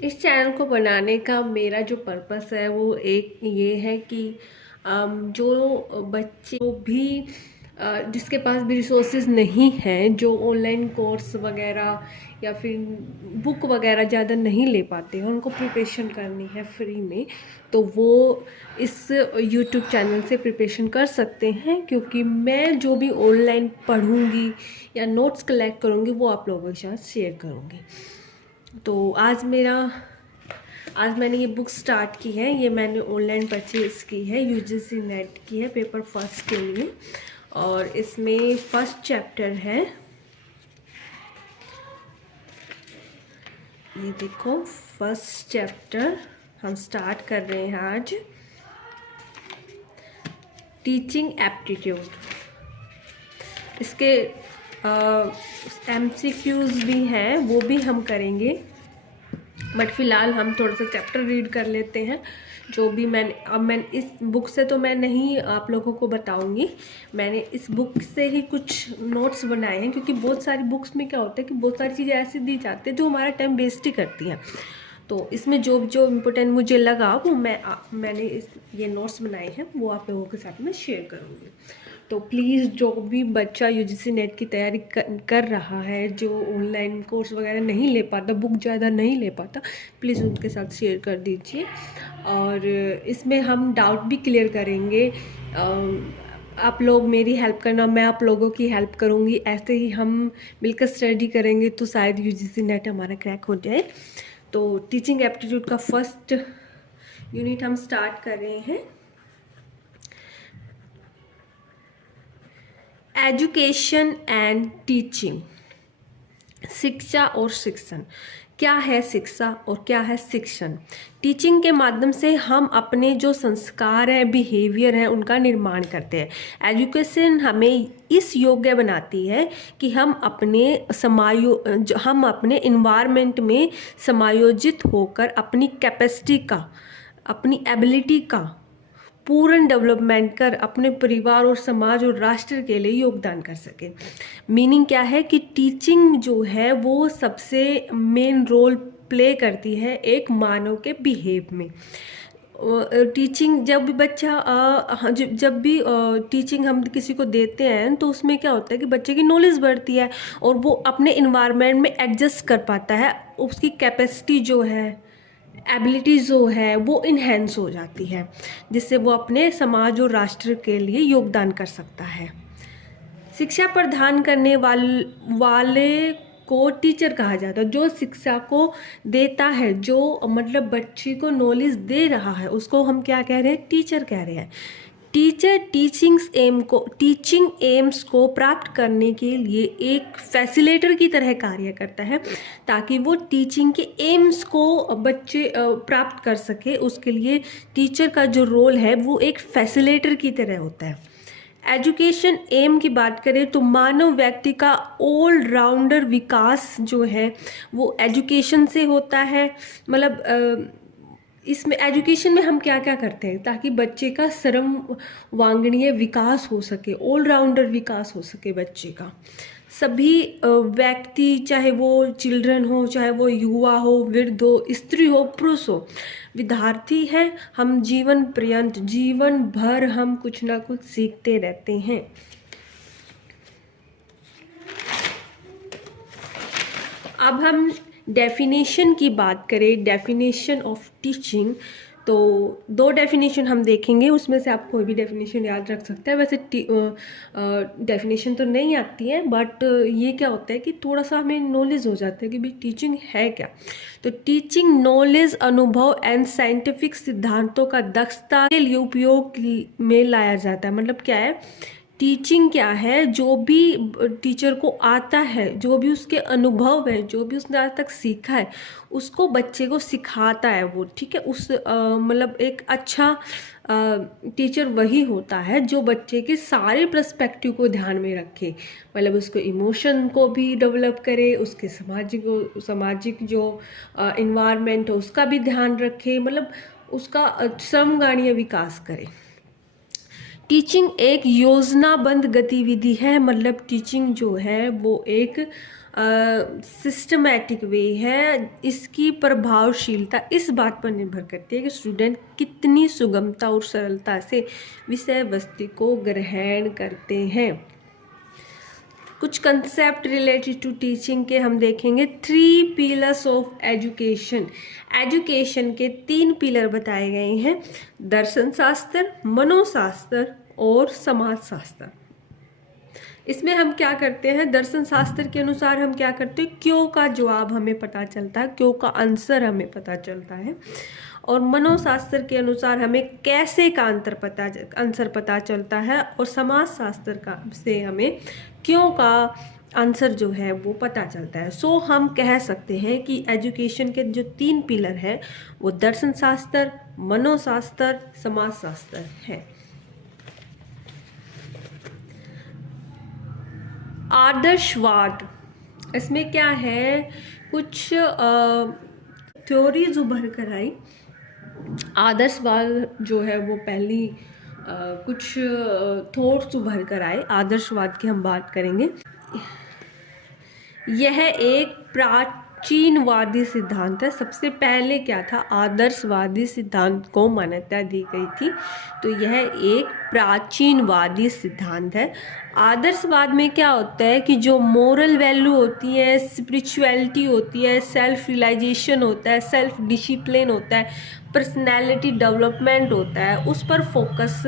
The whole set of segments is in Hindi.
इस चैनल को बनाने का मेरा जो पर्पस है वो एक ये है कि जो बच्चे भी जिसके पास भी रिसोर्सेज नहीं हैं, जो ऑनलाइन कोर्स वगैरह या फिर बुक वगैरह ज़्यादा नहीं ले पाते हैं, उनको प्रिपरेशन करनी है फ्री में, तो वो इस यूट्यूब चैनल से प्रिपरेशन कर सकते हैं। क्योंकि मैं जो भी ऑनलाइन पढ़ूंगी या नोट्स कलेक्ट करूंगी वो आप लोगों के साथ शेयर करूंगी। तो आज मैंने ये बुक स्टार्ट की है। ये मैंने ऑनलाइन परचेज की है, यूजीसी नेट की है, पेपर फर्स्ट के लिए। और इसमें फर्स्ट चैप्टर है, ये देखो फर्स्ट चैप्टर हम स्टार्ट कर रहे हैं आज। Teaching aptitude. इसके MCQs भी हैं, वो भी हम करेंगे, बट फिलहाल हम थोड़ा सा चैप्टर रीड कर लेते हैं। जो भी मैं इस बुक से तो मैं नहीं आप लोगों को बताऊंगी, मैंने इस बुक से ही कुछ नोट्स बनाए हैं। क्योंकि बहुत सारी बुक्स में क्या होता है कि बहुत सारी चीज़ें ऐसी दी जाती है जो हमारा टाइम वेस्ट ही करती हैं। तो इसमें जो जो इम्पोर्टेंट मुझे लगा वो मैंने ये नोट्स बनाए हैं, वो आप लोगों के साथ में शेयर करूँगी। तो प्लीज़ जो भी बच्चा यूजीसी नेट की तैयारी कर रहा है, जो ऑनलाइन कोर्स वगैरह नहीं ले पाता, बुक ज़्यादा नहीं ले पाता, प्लीज़ उनके साथ शेयर कर दीजिए। और इसमें हम डाउट भी क्लियर करेंगे। आप लोग मेरी हेल्प करना, मैं आप लोगों की हेल्प करूँगी। ऐसे ही हम मिलकर स्टडी करेंगे तो शायद यूजीसी नेट हमारा क्रैक हो जाए। तो टीचिंग एप्टीट्यूड का फर्स्ट यूनिट हम स्टार्ट कर रहे हैं। Education and teaching. शिक्षा और शिक्षण। क्या है शिक्षा और क्या है शिक्षण? टीचिंग के माध्यम से हम अपने जो संस्कार हैं, बिहेवियर हैं, उनका निर्माण करते हैं। एजुकेशन हमें इस योग्य बनाती है कि हम अपने इन्वायरमेंट में समायोजित होकर अपनी कैपेसिटी का, अपनी एबिलिटी का पूर्ण डेवलपमेंट कर अपने परिवार और समाज और राष्ट्र के लिए योगदान कर सके। मीनिंग क्या है कि टीचिंग जो है वो सबसे मेन रोल प्ले करती है एक मानव के बिहेव में। टीचिंग जब भी जब भी टीचिंग हम किसी को देते हैं तो उसमें क्या होता है कि बच्चे की नॉलेज बढ़ती है और वो अपने इन्वायरमेंट में एडजस्ट कर पाता है। उसकी कैपेसिटी जो है, एबिलिटी जो है वो इन्हेंस हो जाती है, जिससे वो अपने समाज और राष्ट्र के लिए योगदान कर सकता है। शिक्षा प्रदान करने वाले को टीचर कहा जाता है। जो शिक्षा को देता है, जो मतलब बच्चे को नॉलेज दे रहा है, उसको हम क्या कह रहे हैं? टीचर कह रहे हैं। टीचर टीचिंग एम्स को प्राप्त करने के लिए एक फैसिलिटेटर की तरह कार्य करता है, ताकि वो टीचिंग के एम्स को बच्चे प्राप्त कर सके। उसके लिए टीचर का जो रोल है वो एक फैसिलिटेटर की तरह होता है। एजुकेशन एम की बात करें तो मानव व्यक्ति का ऑल राउंडर विकास जो है वो एजुकेशन से होता है। मतलब इसमें एजुकेशन में हम क्या क्या करते हैं ताकि बच्चे का सर्ववांगीण विकास हो सके, ऑलराउंडर विकास हो सके बच्चे का। सभी व्यक्ति, चाहे वो चिल्ड्रन हो, चाहे वो युवा हो, वृद्ध हो, स्त्री हो, पुरुष हो, विद्यार्थी है, हम जीवन पर्यंत, जीवन भर हम कुछ ना कुछ सीखते रहते हैं। अब हम डेफिनेशन की बात करें, डेफिनेशन ऑफ टीचिंग, तो दो डेफिनेशन हम देखेंगे, उसमें से आप कोई भी डेफिनेशन याद रख सकते हैं। वैसे डेफिनेशन तो नहीं आती है, बट ये क्या होता है कि थोड़ा सा हमें नॉलेज हो जाता है कि भाई टीचिंग है क्या। तो टीचिंग नॉलेज, अनुभव एंड साइंटिफिक सिद्धांतों का दक्षता के लिए उपयोग में लाया जाता है। मतलब क्या है टीचिंग? क्या है? जो भी टीचर को आता है, जो भी उसके अनुभव है, जो भी उसने आज तक सीखा है, उसको बच्चे को सिखाता है वो, ठीक है। मतलब एक अच्छा टीचर वही होता है जो बच्चे के सारे पर्सपेक्टिव को ध्यान में रखे। मतलब उसको इमोशन को भी डेवलप करे, उसके सामाजिक जो इन्वायरमेंट है उसका भी ध्यान रखे, मतलब उसका सर्वगाणीय विकास करे। टीचिंग एक योजनाबद्ध गतिविधि है। मतलब टीचिंग जो है वो एक सिस्टमैटिक वे है, इसकी प्रभावशीलता इस बात पर निर्भर करती है कि स्टूडेंट कितनी सुगमता और सरलता से विषय वस्तु को ग्रहण करते हैं। कुछ कंसेप्ट रिलेटेड टू टीचिंग के हम देखेंगे। 3 पिलर्स ऑफ एजुकेशन। एजुकेशन के 3 पिलर बताए गए हैं, दर्शन शास्त्र, मनोशास्त्र और समाज शास्त्र। इसमें हम क्या करते हैं, दर्शन शास्त्र के अनुसार हम क्या करते हैं, क्यों का जवाब हमें पता चलता है, क्यों का आंसर हमें पता चलता है। और मनोशास्त्र के अनुसार हमें कैसे का आंसर पता चलता है। और समाज शास्त्र का से हमें क्यों का आंसर जो है वो पता चलता है। सो हम कह सकते हैं कि एजुकेशन के जो 3 पिलर हैं वो दर्शन शास्त्र, मनोशास्त्र, समाज शास्त्र है। आदर्शवाद, इसमें क्या है, कुछ थ्योरीज उभर कर आई। आदर्शवाद जो है वो पहली कुछ थॉट्स उभर कर आए। आदर्शवाद की हम बात करेंगे। यह एक प्राचीनवादी सिद्धांत है। सबसे पहले क्या था, आदर्शवादी सिद्धांत को मान्यता दी गई थी, तो यह एक प्राचीनवादी सिद्धांत है। आदर्शवाद में क्या होता है कि जो मोरल वैल्यू होती है, स्पिरिचुअलिटी होती है, सेल्फ रियलाइजेशन होता है, सेल्फ डिसिप्लिन होता है, पर्सनैलिटी डेवलपमेंट होता है, उस पर फोकस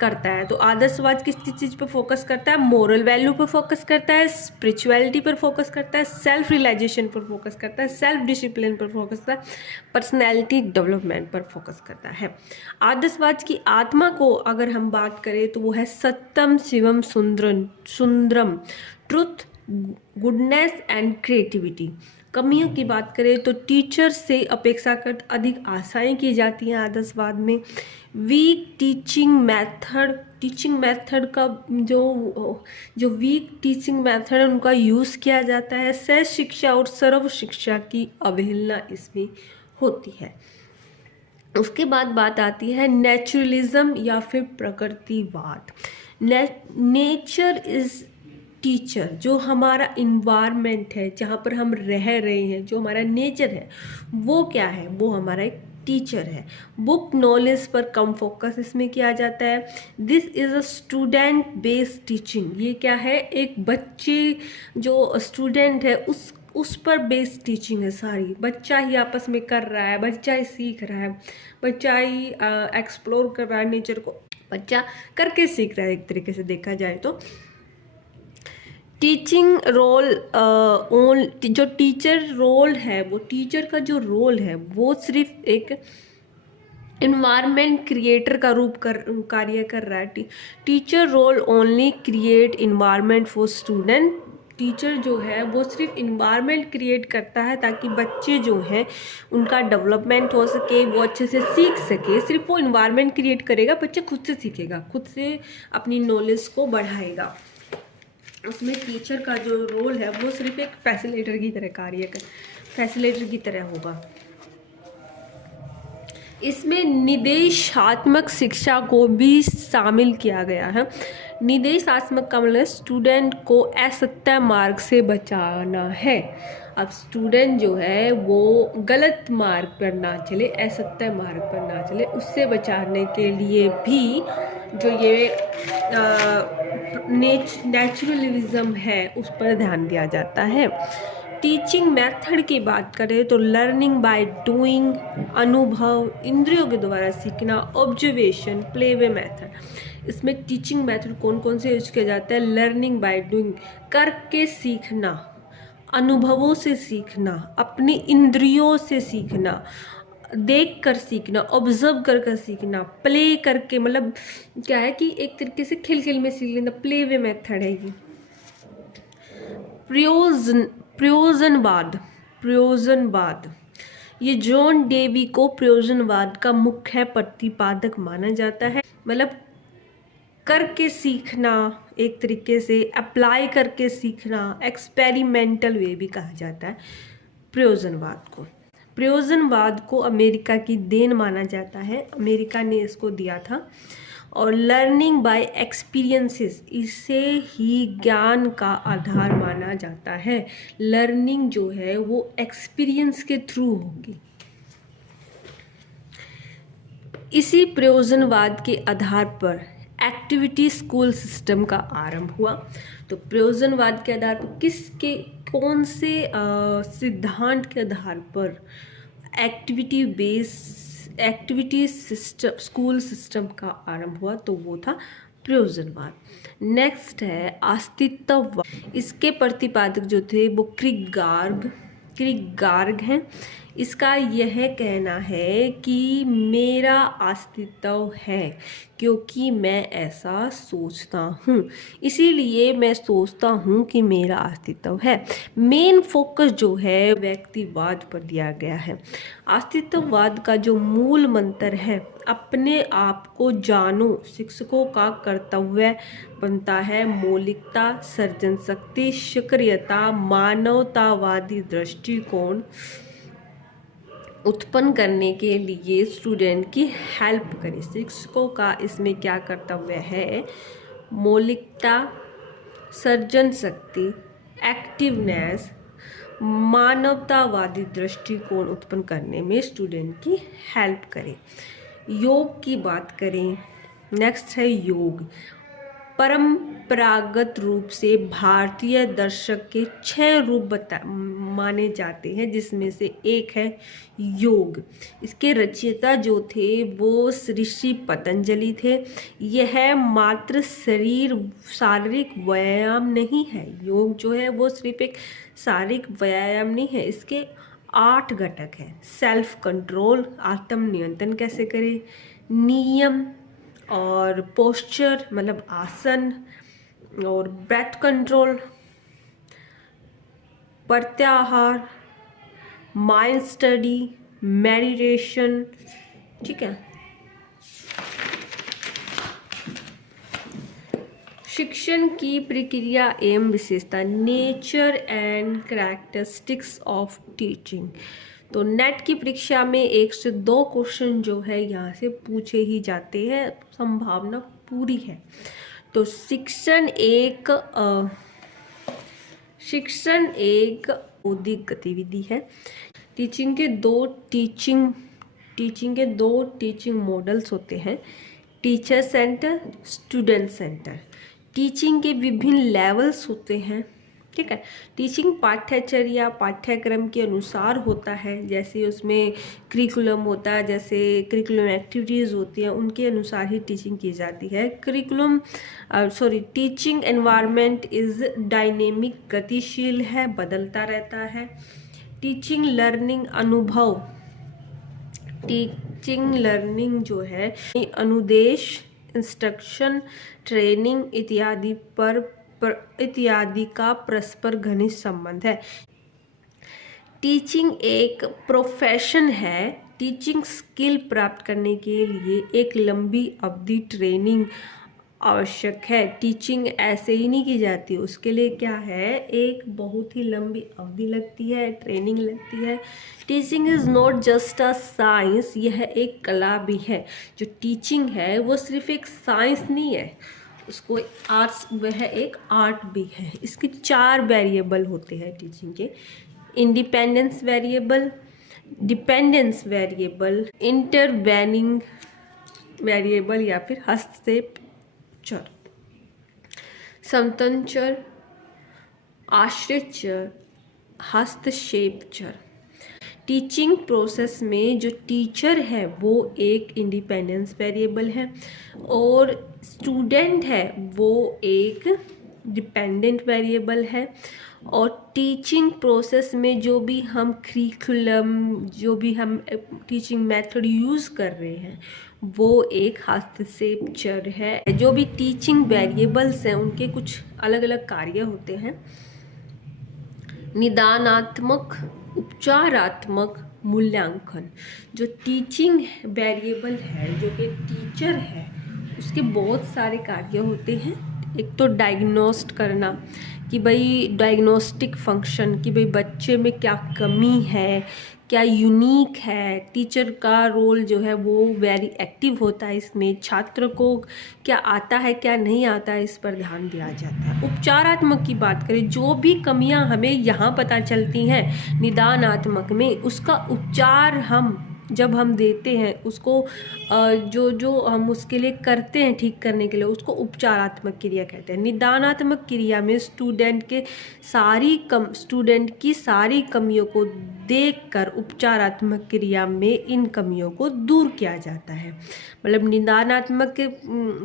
करता है। तो आदर्शवाद किस किस चीज़ पर फोकस करता है, मोरल वैल्यू पर फोकस करता है, स्पिरिचुअलिटी पर फोकस करता है, सेल्फ रियलाइजेशन पर फोकस करता है, सेल्फ डिसिप्लिन पर फोकस करता है, पर्सनैलिटी डेवलपमेंट पर फोकस करता है। आदर्शवाद की आत्मा को अगर हम बात करें तो वो है सत्यम शिवम सुंदरम, ट्रुथ, गुडनेस एंड क्रिएटिविटी। कमियों की बात करें तो टीचर से अपेक्षाकृत अधिक आशाएं की जाती हैं आदर्शवाद में। वीक टीचिंग मेथड का जो वीक टीचिंग मेथड है उनका यूज़ किया जाता है। सहज शिक्षा और सर्व शिक्षा की अवहेलना इसमें होती है। उसके बाद बात आती है नेचुरलिज्म या फिर प्रकृतिवाद। नेचर इज टीचर, जो हमारा इन्वायरमेंट है, जहाँ पर हम रह रहे हैं, जो हमारा नेचर है वो क्या है, वो हमारा एक टीचर है। बुक नॉलेज पर कम फोकस इसमें किया जाता है। This is a student based teaching. ये क्या है, एक बच्चे जो स्टूडेंट है उस पर बेस्ड टीचिंग है सारी। बच्चा ही आपस में कर रहा है, बच्चा ही सीख रहा है, बच्चा ही एक्सप्लोर कर रहा है नेचर को, बच्चा करके सीख रहा है एक तरीके से देखा जाए तो। टीचिंग रोल जो टीचर रोल है, वो टीचर का जो रोल है वो सिर्फ एक इन्वायरमेंट क्रिएटर का रूप कार्य कर रहा है। Teacher role only create environment for student. Teacher जो है वो सिर्फ इन्वायरमेंट क्रिएट करता है ताकि बच्चे जो हैं उनका डेवलपमेंट हो सके, वो अच्छे से सीख सके। सिर्फ वो इन्वायरमेंट क्रिएट करेगा, बच्चे खुद से सीखेगा, खुद से अपनी नॉलेज को बढ़ाएगा। उसमें टीचर का जो रोल है वो सिर्फ एक फैसिलिटेटर की तरह होगा। इसमें निर्देशात्मक शिक्षा को भी शामिल किया गया है। निर्देशात्मक का मतलब स्टूडेंट को असत्य मार्ग से बचाना है। अब स्टूडेंट जो है वो गलत मार्ग पर ना चले, असत्य मार्ग पर ना चले, उससे बचाने के लिए भी जो ये नेचुरलिज्म है उस पर ध्यान दिया जाता है। टीचिंग मेथड की बात करें तो लर्निंग बाय डूइंग, अनुभव, इंद्रियों के द्वारा सीखना, ऑब्जर्वेशन, प्ले वे मेथड। इसमें टीचिंग मेथड कौन कौन से यूज किया जाता है, लर्निंग बाय डूइंग, करके सीखना, अनुभवों से सीखना, अपनी इंद्रियों से सीखना, देख कर सीखना, ऑब्जर्व कर सीखना, प्ले करके, मतलब क्या है कि एक तरीके से खिल में सीख लेना, प्ले वे मेथड है ये। प्रयोजनवाद, ये जॉन डेवी को प्रयोजनवाद का मुख्य प्रतिपादक माना जाता है। मतलब करके सीखना, एक तरीके से अप्लाई करके सीखना, एक्सपेरिमेंटल वे भी कहा जाता है प्रयोजनवाद को। प्रयोजनवाद को अमेरिका की देन माना जाता है, अमेरिका ने इसको दिया था। और लर्निंग बाय एक्सपीरियंसेस, इसे ही ज्ञान का आधार माना जाता है। लर्निंग जो है वो एक्सपीरियंस के थ्रू होगी। इसी प्रयोजनवाद के आधार पर एक्टिविटी स्कूल सिस्टम का आरंभ हुआ। तो प्रयोजनवाद के आधार पर कौन से सिद्धांत के आधार पर एक्टिविटी सिस्टम स्कूल सिस्टम का आरंभ हुआ, तो वो था प्रयोजनवाद। नेक्स्ट है अस्तित्ववाद। इसके प्रतिपादक जो थे वो क्रिगार्ग हैं। इसका यह कहना है कि मेरा अस्तित्व है क्योंकि मैं ऐसा सोचता हूँ, इसीलिए मैं सोचता हूँ कि मेरा अस्तित्व है। मेन फोकस जो है व्यक्तिवाद पर दिया गया है। अस्तित्ववाद का जो मूल मंत्र है अपने आप को जानो, शिक्षकों का कर्तव्य बनता है मौलिकता, सृजन शक्ति, सक्रियता, मानवतावादी दृष्टिकोण उत्पन्न करने के लिए स्टूडेंट की हेल्प करें। शिक्षकों का इसमें क्या कर्तव्य है? मौलिकता, सृजन शक्ति, एक्टिवनेस, मानवतावादी दृष्टिकोण उत्पन्न करने में स्टूडेंट की हेल्प करें। योग की बात करें, नेक्स्ट है योग। परंपरागत रूप से भारतीय दर्शक के 6 रूप माने जाते हैं, जिसमें से एक है योग। इसके रचयिता जो थे वो ऋषि पतंजलि थे। यह मात्र शारीरिक व्यायाम नहीं है। योग जो है वो सिर्फ एक शारीरिक व्यायाम नहीं है, इसके 8 घटक हैं। सेल्फ कंट्रोल, आत्म नियंत्रण कैसे करें, नियम और पोस्चर मतलब आसन, और ब्रेथ कंट्रोल, प्रत्याहार, माइंड स्टडी, मेडिटेशन, ठीक है। शिक्षण की प्रक्रिया एवं विशेषता, nature and characteristics of teaching. तो नेट की परीक्षा में 1 से 2 क्वेश्चन जो है यहाँ से पूछे ही जाते हैं, संभावना पूरी है। तो शिक्षण एक बौद्धिक गतिविधि है। टीचिंग के दो टीचिंग मॉडल्स होते हैं, teacher centre, student centre. Teaching के विभिन्न लेवल्स होते हैं, ठीक है। टीचिंग पाठ्यचर्या पाठ्यक्रम के अनुसार होता है, जैसे उसमें करिकुलम होता है, जैसे करिकुलम एक्टिविटीज़ होती हैं, उनके अनुसार ही टीचिंग की जाती है। टीचिंग एनवायरनमेंट इज़ डायनेमिक, गतिशील है, बदलता रहता है। टीचिंग लर्निंग जो है अनुदेश, इंस्ट्रक्शन, ट्रेनिंग इत्यादि का परस्पर घनिष्ठ संबंध है। टीचिंग एक प्रोफेशन है। टीचिंग स्किल प्राप्त करने के लिए एक लंबी अवधि ट्रेनिंग आवश्यक है। टीचिंग ऐसे ही नहीं की जाती, उसके लिए क्या है, एक बहुत ही लंबी अवधि लगती है, ट्रेनिंग लगती है। Teaching is not just a science, यह एक कला भी है। जो टीचिंग है वो सिर्फ एक साइंस नहीं है, उसको आर्ट्स, वह एक आर्ट भी है। इसके 4 वेरिएबल होते हैं टीचिंग के, independence variable, dependence variable, intervening variable या फिर हस्तक्षेप चर, समतन चर, आश्रित चर, हस्तक्षेप चर। टीचिंग प्रोसेस में जो टीचर है वो एक इंडिपेंडेंस वेरिएबल है और स्टूडेंट है वो एक डिपेंडेंट वेरिएबल है। और टीचिंग प्रोसेस में जो भी हम टीचिंग मेथड यूज़ कर रहे हैं वो एक हस्तक्षेप चर है। जो भी टीचिंग वेरिएबल्स हैं उनके कुछ अलग अलग कार्य होते हैं, निदानात्मक, उपचारात्मक, मूल्यांकन। जो टीचिंग वेरिएबल है, जो कि टीचर है, उसके बहुत सारे कार्य होते हैं। एक तो डायग्नोस्ट करना कि भाई डायग्नोस्टिक फंक्शन, कि भाई बच्चे में क्या कमी है, क्या यूनिक है, टीचर का रोल जो है वो वेरी एक्टिव होता है इसमें, छात्र को क्या आता है क्या नहीं आता है इस पर ध्यान दिया जाता है। उपचारात्मक की बात करें, जो भी कमियां हमें यहाँ पता चलती हैं निदानात्मक में, उसका उपचार हम जब हम देते हैं उसको जो जो हम उसके लिए करते हैं ठीक करने के लिए, उसको उपचारात्मक क्रिया कहते हैं। निदानात्मक क्रिया में स्टूडेंट की सारी कमियों को देखकर उपचारात्मक क्रिया में इन कमियों को दूर किया जाता है। मतलब निदानात्मक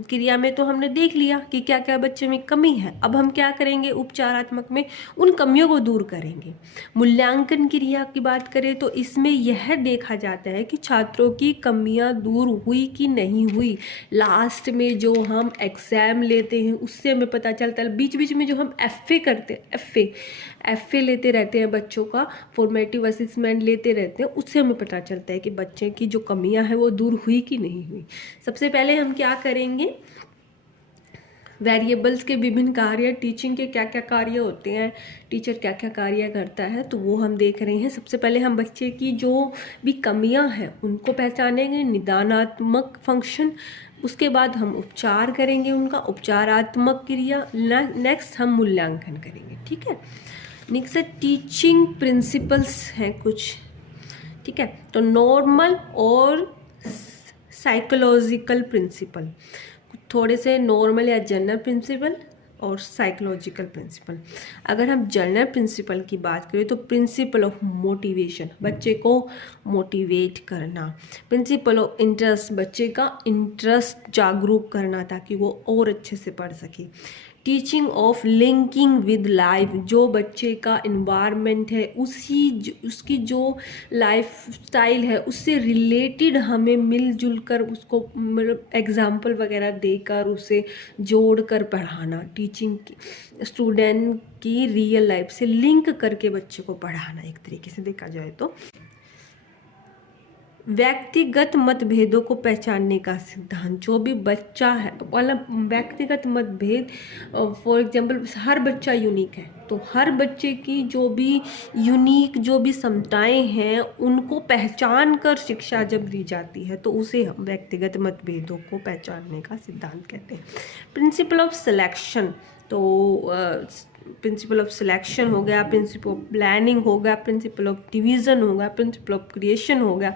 क्रिया में तो हमने देख लिया कि क्या क्या बच्चे में कमी है, अब हम क्या करेंगे उपचारात्मक में उन कमियों को दूर करेंगे। मूल्यांकन क्रिया की बात करें तो इसमें यह देखा जाता है कि छात्रों की कमियां दूर हुई कि नहीं हुई। लास्ट में जो हम एग्ज़ाम लेते हैं उससे हमें पता चलता है, बीच बीच में जो हम एफ ए करते हैं, एफ ए लेते रहते हैं, बच्चों का फॉर्मेटिव असेसमेंट लेते रहते हैं, उससे हमें पता चलता है कि बच्चे की जो कमियां हैं वो दूर हुई कि नहीं हुई। सबसे पहले हम क्या करेंगे, वेरिएबल्स के विभिन्न कार्य, टीचिंग के क्या क्या कार्य होते हैं, टीचर क्या क्या कार्य करता है, तो वो हम देख रहे हैं। सबसे पहले हम बच्चे की जो भी कमियां हैं उनको पहचानेंगे, निदानात्मक फंक्शन, उसके बाद हम उपचार करेंगे उनका, उपचारात्मक क्रिया, नेक्स्ट हम मूल्यांकन करेंगे। ठीक है, नेक्स्ट है टीचिंग प्रिंसिपल्स हैं कुछ। ठीक है, तो नॉर्मल और साइकोलॉजिकल प्रिंसिपल, थोड़े से नॉर्मल या जनरल प्रिंसिपल और साइकोलॉजिकल प्रिंसिपल। अगर हम जनरल प्रिंसिपल की बात करें तो प्रिंसिपल ऑफ मोटिवेशन, बच्चे को मोटिवेट करना। प्रिंसिपल ऑफ इंटरेस्ट, बच्चे का इंटरेस्ट जागरूक करना ताकि वो और अच्छे से पढ़ सके। Teaching of linking with life, जो बच्चे का इन्वायरमेंट है उसकी जो लाइफ स्टाइल है उससे रिलेटेड हमें मिलजुल कर उसको एग्जाम्पल वगैरह देकर उसे जोड़ कर पढ़ाना। टीचिंग स्टूडेंट की रियल लाइफ से लिंक करके बच्चे को पढ़ाना, एक तरीके से देखा जाए तो। व्यक्तिगत मतभेदों को पहचानने का सिद्धांत, जो भी बच्चा है, मतलब व्यक्तिगत मतभेद, फॉर एग्जांपल हर बच्चा यूनिक है, तो हर बच्चे की जो भी यूनिक जो भी क्षमताएं हैं उनको पहचान कर शिक्षा जब दी जाती है तो उसे हम व्यक्तिगत मतभेदों को पहचानने का सिद्धांत कहते हैं। प्रिंसिपल ऑफ सिलेक्शन, तो प्रिंसिपल ऑफ सिलेक्शन हो गया, प्रिंसिपल ऑफ प्लानिंग हो गया, प्रिंसिपल ऑफ डिवीज़न हो गया, प्रिंसिपल ऑफ क्रिएशन हो गया,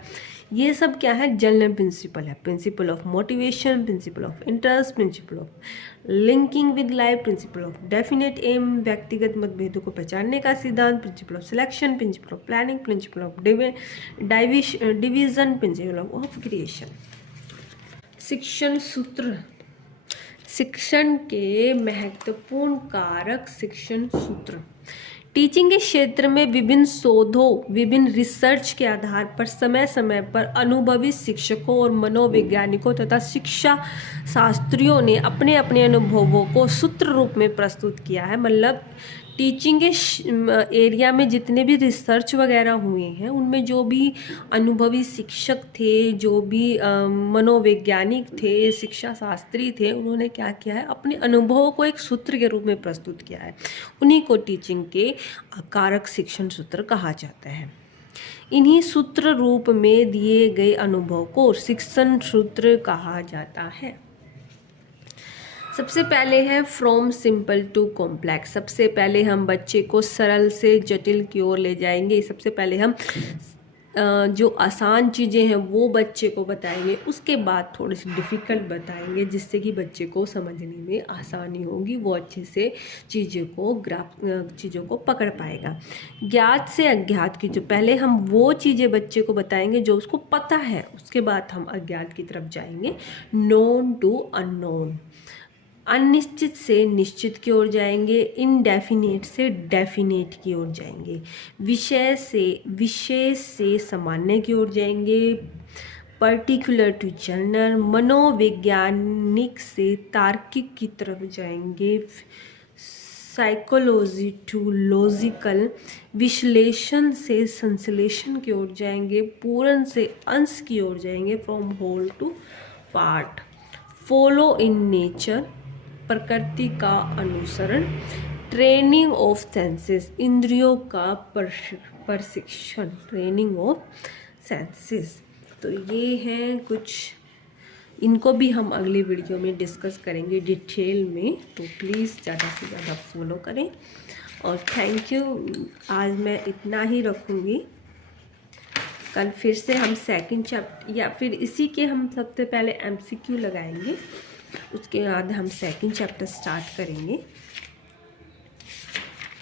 ये सब क्या है जनरल प्रिंसिपल है। Principle of motivation, principle of interest, principle of linking with life, principle of definite aim, व्यक्तिगत मतभेदों को पहचानने का सिद्धांत, principle of selection, principle of planning, principle of division, principle of creation. शिक्षण सूत्र, शिक्षण के महत्वपूर्ण कारक शिक्षण सूत्र। टीचिंग के क्षेत्र में विभिन्न शोधों, विभिन्न रिसर्च के आधार पर समय समय पर अनुभवी शिक्षकों और मनोवैज्ञानिकों तथा शिक्षा शास्त्रियों ने अपने अपने अनुभवों को सूत्र रूप में प्रस्तुत किया है। मतलब टीचिंग के एरिया में जितने भी रिसर्च वगैरह हुए हैं उनमें जो भी अनुभवी शिक्षक थे, जो भी मनोवैज्ञानिक थे, शिक्षा शास्त्री थे, उन्होंने क्या किया है, अपने अनुभवों को एक सूत्र के रूप में प्रस्तुत किया है। उन्हीं को टीचिंग के कारक शिक्षण सूत्र कहा जाता है। इन्हीं सूत्र रूप में दिए गए अनुभव को शिक्षण सूत्र कहा जाता है। सबसे पहले है फ्रॉम सिंपल टू कॉम्प्लेक्स। सबसे पहले हम बच्चे को सरल से जटिल की ओर ले जाएंगे। सबसे पहले हम जो आसान चीज़ें हैं वो बच्चे को बताएंगे, उसके बाद थोड़ी सी डिफ़िकल्ट बताएंगे जिससे कि बच्चे को समझने में आसानी होगी, वो अच्छे से चीज़ों को पकड़ पाएगा। ज्ञात से अज्ञात की, जो पहले हम वो चीज़ें बच्चे को बताएंगे जो उसको पता है, उसके बाद हम अज्ञात की तरफ जाएंगे। नोन टू अननोन, अनिश्चित से निश्चित की ओर जाएंगे, इनडेफिनेट से डेफिनेट की ओर जाएंगे, विशेष से सामान्य की ओर जाएंगे, पर्टिकुलर टू जनरल, मनोवैज्ञानिक से तार्किक की तरफ जाएंगे, साइकोलॉजी टू लॉजिकल, विश्लेषण से संश्लेषण की ओर जाएंगे, पूर्ण से अंश की ओर जाएंगे, from whole to part, follow in nature, प्रकृति का अनुसरण, ट्रेनिंग ऑफ सेंसेस, इंद्रियों का प्रशिक्षण, ट्रेनिंग ऑफ सेंसेस। तो ये हैं कुछ, इनको भी हम अगली वीडियो में डिस्कस करेंगे डिटेल में, तो प्लीज़ ज़्यादा से ज़्यादा फॉलो करें। और थैंक यू, आज मैं इतना ही रखूँगी। कल फिर से हम सेकंड चैप्टर, या फिर इसी के हम सबसे पहले एमसीक्यू लगाएंगे, उसके बाद हम सेकंड चैप्टर स्टार्ट करेंगे।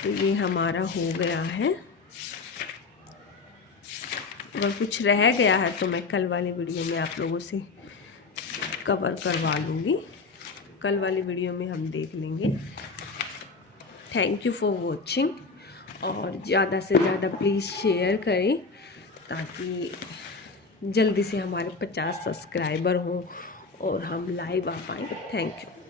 तो ये हमारा हो गया है। अगर कुछ रह गया है तो मैं कल वाली वीडियो में आप लोगों से कवर करवा लूँगी। कल वाली वीडियो में हम देख लेंगे। थैंक यू फॉर वॉचिंग, और ज़्यादा से ज़्यादा प्लीज़ शेयर करें ताकि जल्दी से हमारे 50 सब्सक्राइबर हों और हम लाइव आ पाएँ। Thank you.